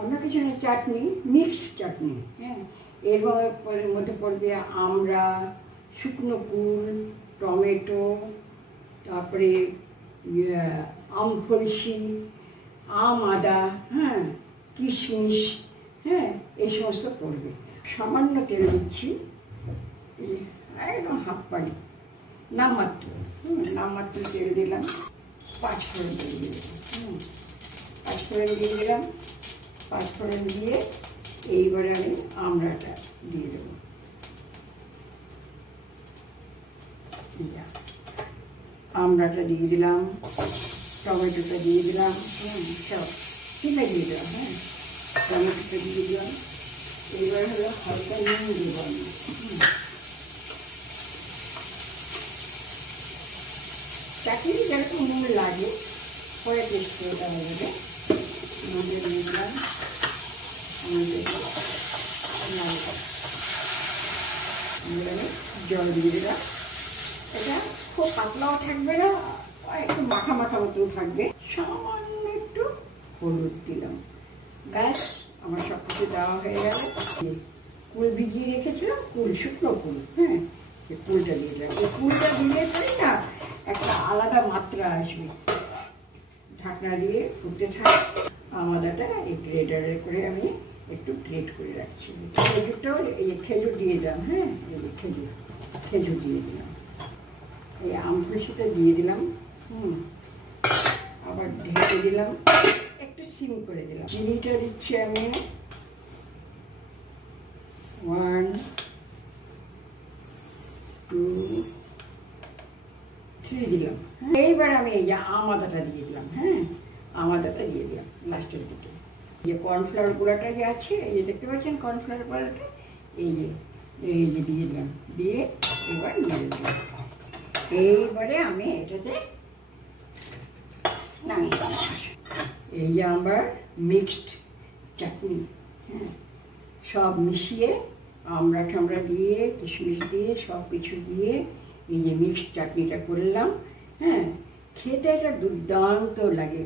অন্য কিছু না, চাটনি, মিক্স চাটনি। হ্যাঁ, এর মধ্যে পড়বে আমড়া, শুকনো কুল, টমেটো, তারপরে আম ফলসি, আম আদা, হ্যাঁ, কিশমিশ, হ্যাঁ, এই সমস্ত পড়বে। সামান্য তেল দিচ্ছি, একদম হাফ পানি, নামমাত্র। নামমাত্র তেল দিলাম। পাঁচফোড়ন দিয়ে দিলাম। পাঁচফোড়ন দিয়ে দিলাম। পাঁচফোড়ন দিয়ে এইবারে আমি আমড়াটা দিয়ে দেবো। আমড়াটা দিয়ে দিলাম, টমেটোটা দিয়ে দিলাম, সব কিনে দিয়ে দিলাম। হ্যাঁ, টমেটোটা দিয়ে দিলাম। এইবার হলো হালকা নুন দেবো আমি। চাটনি যেরকম নুন লাগে পরে টেস্ট করে দেওয়া যাবে। নুন দিয়ে দিলাম, জল দিয়ে দিলাম। এটা খুব পাতলাও থাকবে না, একটু মাখা মাখা মতন থাকবে। সামান্য একটু হলুদ দিলাম। ব্যাস, আমার সব কিছু দেওয়া হয়ে গেল। কুল ভিজিয়ে রেখেছিলাম, কুল, শুকনো কুল। হ্যাঁ, এই কুলটা দিয়ে দিলাম। এই কুলটা দিলে পরে না একটা আলাদা মাত্রা আসবে। ঢাকনা দিয়ে ফুটতে থাক। আমড়াটা এই গ্রেটারে করে আমি একটু গ্রেট করে রাখছি। খেজুরটাও, এই খেজুর দিয়ে দিলাম। হ্যাঁ, এই খেজুর দিয়ে দিলাম। এই আম ফলসিটা দিয়ে দিলাম। আবার ঢেকে দিলাম, একটু সিম করে দিলাম। চিনিটা দিচ্ছি আমি 1 2 3 দিলাম। এইবার আমি এই যে আদাটা দিয়ে দিলাম। হ্যাঁ, আদাটা দিয়ে দিলাম লাস্টের দিকে। যে কর্নফ্লাওয়ার গুঁড়াটা যে আছে, এই যে দেখতে পাচ্ছেন কর্নফ্লাওয়ার গুঁড়াটা, এই যে দিয়ে দিলাম। দিয়ে এবার নেড়ে দিলাম। এইবারে আমি এটাতে নামিয়ে দিলাম। এই যে আমার মিক্সড চাটনি। হ্যাঁ, সব মিশিয়ে আমড়া ঠামড়া দিয়ে, কিশমিশ দিয়ে, সব কিছু দিয়ে এই যে মিক্সড চাটনিটা করলাম। হ্যাঁ, খেতে এটা দুর্দান্ত লাগে।